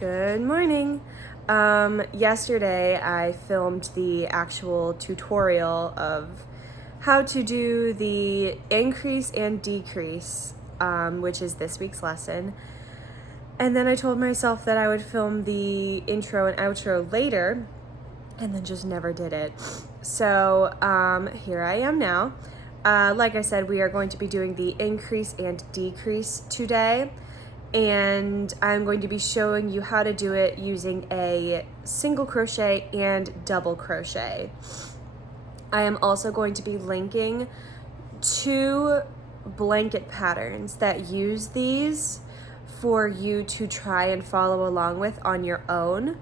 Good morning. Yesterday I filmed the actual tutorial of how to do the increase and decrease, which is this week's lesson. And then I told myself that I would film the intro and outro later, and then just never did it. So here I am now. Like I said, we are going to be doing the increase and decrease today. And I'm going to be showing you how to do it using a single crochet and double crochet. I am also going to be linking 2 blanket patterns that use these for you to try and follow along with on your own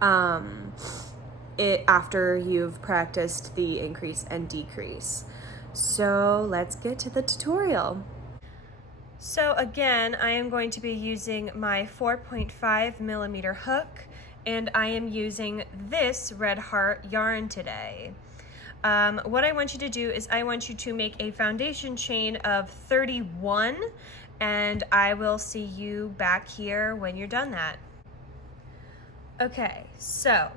after you've practiced the increase and decrease. So let's get to the tutorial. So again, I am going to be using my 4.5 millimeter hook, and I am using this Red Heart yarn today. What I want you to do is I want you to make a foundation chain of 31, and I will see you back here when you're done that. Okay, so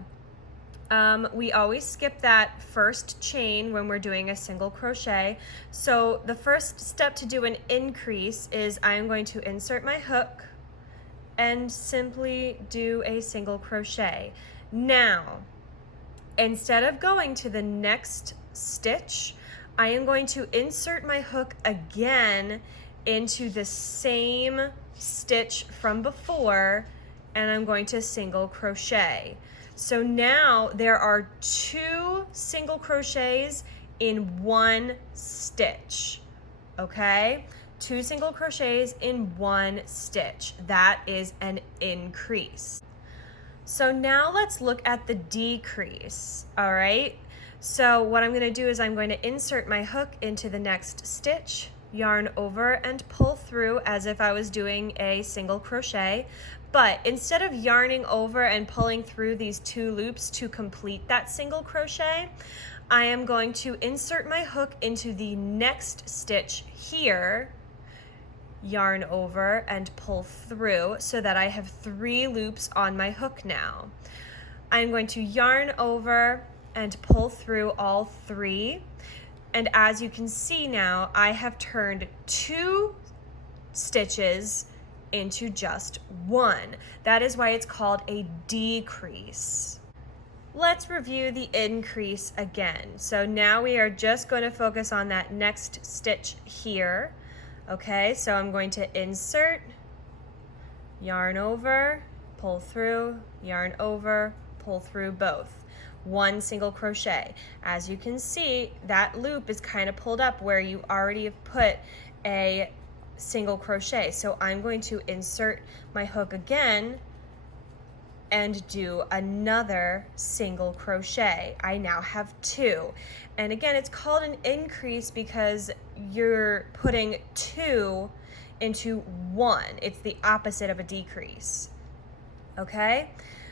we always skip that first chain when we're doing a single crochet. So the first step to do an increase is I'm going to insert my hook and simply do a single crochet. Now, instead of going to the next stitch, I am going to insert my hook again into the same stitch from before, and I'm going to single crochet. So now there are 2 single crochets in 1 stitch, okay? 2 single crochets in 1 stitch. That is an increase. So now let's look at the decrease, all right? So what I'm gonna do is I'm going to insert my hook into the next stitch, yarn over and pull through as if I was doing a single crochet. But instead of yarning over and pulling through these 2 loops to complete that single crochet, I am going to insert my hook into the next stitch here, yarn over and pull through so that I have 3 loops on my hook now. I'm going to yarn over and pull through all 3. And as you can see now, I have turned 2 stitches into just 1. That is why it's called a decrease. Let's review the increase again. So now we are just going to focus on that next stitch here. Okay, so I'm going to insert, yarn over, pull through, yarn over, pull through both. 1 single crochet. As you can see, that loop is kind of pulled up where you already have put a single crochet. So I'm going to insert my hook again and do another single crochet. I now have 2. And again, it's called an increase because you're putting 2 into 1. It's the opposite of a decrease. Okay?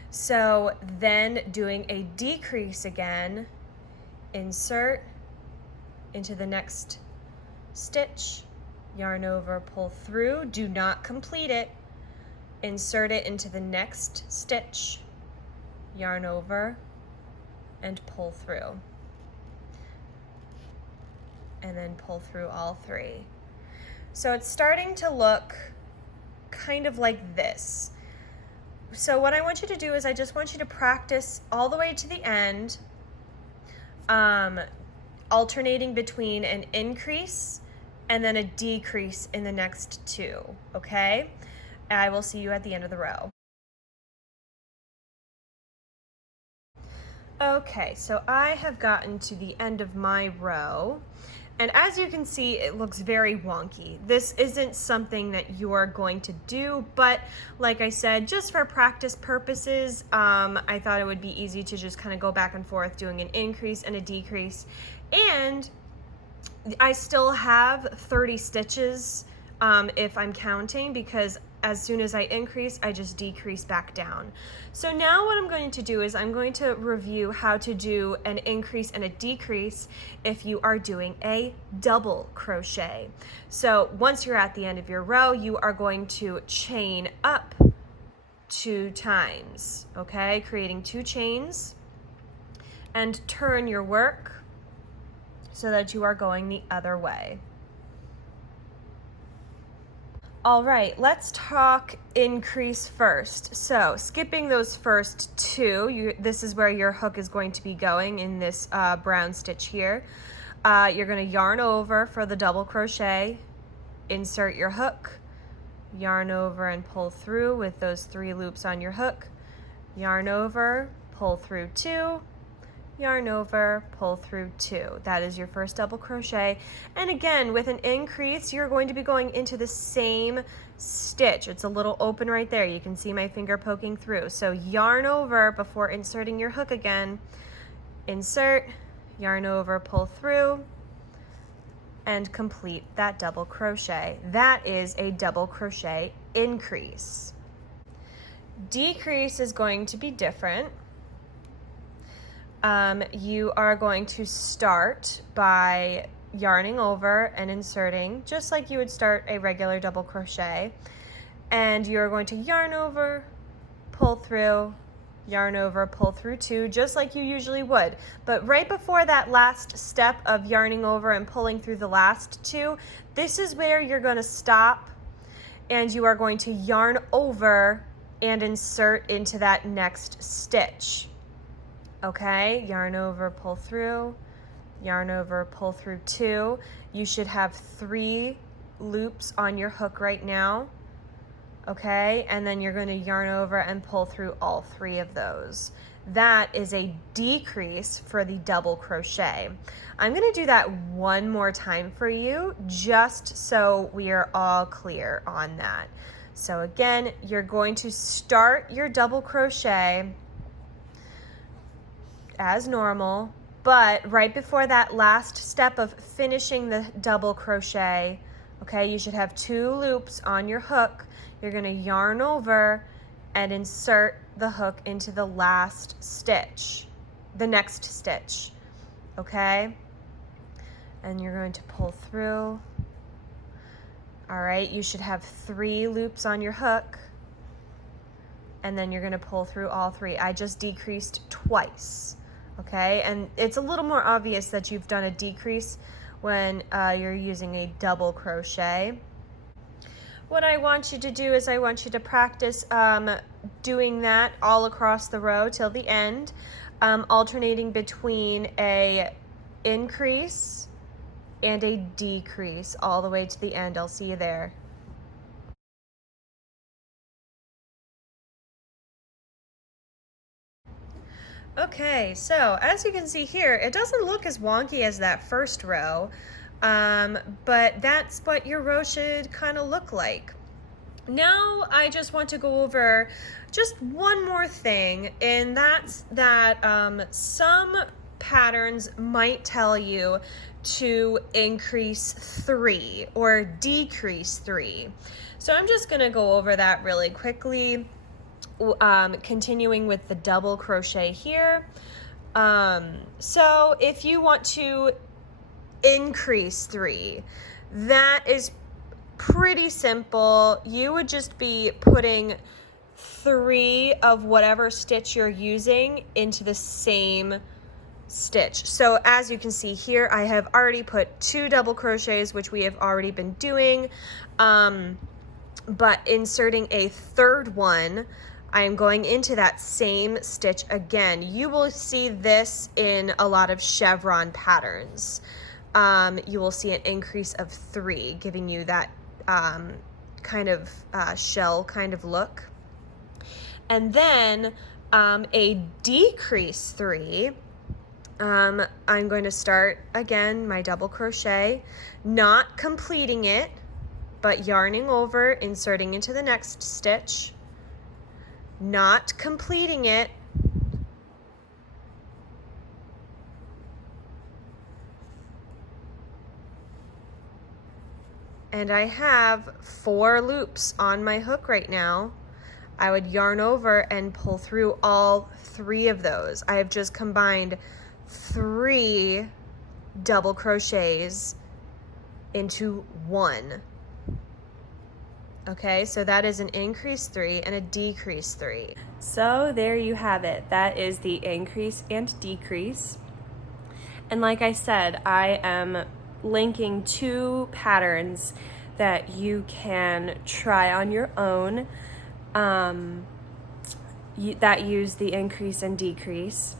So then doing a decrease again, insert into the next stitch, yarn over, pull through, do not complete it, insert it into the next stitch, yarn over, and pull through. And then pull through all 3. So it's starting to look kind of like this. So what I want you to do is I just want you to practice all the way to the end, alternating between an increase and then a decrease in the next 2, okay? I will see you at the end of the row. Okay, so I have gotten to the end of my row, and as you can see, it looks very wonky. This isn't something that you're going to do, but like I said, just for practice purposes, I thought it would be easy to just kind of go back and forth doing an increase and a decrease. And I still have 30 stitches if I'm counting, because as soon as I increase, I just decrease back down. So now what I'm going to do is I'm going to review how to do an increase and a decrease if you are doing a double crochet. So once you're at the end of your row, you are going to chain up 2 times, okay? Creating 2 chains, and turn your work so that you are going the other way. All right, let's talk increase first. So skipping those first 2, this is where your hook is going to be going in this brown stitch here. You're going to yarn over for the double crochet, insert your hook, yarn over and pull through with those 3 loops on your hook, yarn over, pull through 2, yarn over, pull through 2. That is your first double crochet. And again, with an increase, you're going to be going into the same stitch. It's a little open right there. You can see my finger poking through. So yarn over before inserting your hook again, insert, yarn over, pull through, and complete that double crochet. That is a double crochet increase. Decrease is going to be different. You are going to start by yarning over and inserting just like you would start a regular double crochet, and you're going to yarn over, pull through, yarn over, pull through 2, just like you usually would. But right before that last step of yarning over and pulling through the last 2, this is where you're going to stop, and you are going to yarn over and insert into that next stitch. Okay, yarn over, pull through, yarn over, pull through 2. You should have 3 loops on your hook right now. Okay, and then you're going to yarn over and pull through all 3 of those. That is a decrease for the double crochet. I'm going to do that one more time for you, just so we are all clear on that. So again, you're going to start your double crochet as normal, but right before that last step of finishing the double crochet, okay, you should have 2 loops on your hook. You're going to yarn over and insert the hook into the last stitch, the next stitch, okay? And you're going to pull through. All right, you should have 3 loops on your hook, and then you're going to pull through all 3. I just decreased twice. Okay, and it's a little more obvious that you've done a decrease when you're using a double crochet. What I want you to do is I want you to practice doing that all across the row till the end, alternating between a increase and a decrease all the way to the end. I'll see you there. Okay, so as you can see here, it doesn't look as wonky as that first row, but that's what your row should kind of look like. Now I just want to go over just one more thing, and that's that some patterns might tell you to increase 3 or decrease 3. So I'm just going to go over that really quickly. Continuing with the double crochet here. So if you want to increase 3, that is pretty simple. You would just be putting 3 of whatever stitch you're using into the same stitch. So as you can see here, I have already put 2 double crochets, which we have already been doing, but inserting a 3rd one, I am going into that same stitch again. You will see this in a lot of chevron patterns. You will see an increase of 3, giving you that kind of shell kind of look. And then a decrease 3, I'm going to start again my double crochet, not completing it, but yarning over, inserting into the next stitch, not completing it, and I have 4 loops on my hook right now. I would yarn over and pull through all 3 of those. I have just combined 3 double crochets into 1. Okay, so that is an increase 3 and a decrease 3. So there you have it. That is the increase and decrease. And like I said, I am linking 2 patterns that you can try on your own that use the increase and decrease.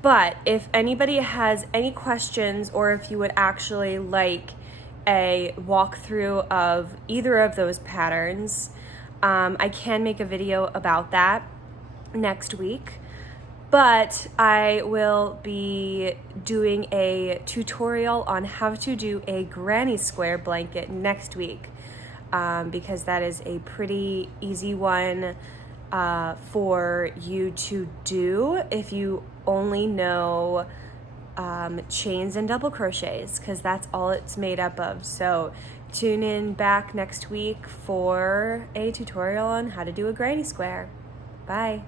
But if anybody has any questions, or if you would actually like a walkthrough of either of those patterns, I can make a video about that next week. But I will be doing a tutorial on how to do a granny square blanket next week, because that is a pretty easy one for you to do if you only know chains and double crochets, because that's all it's made up of. So tune in back next week for a tutorial on how to do a granny square. Bye.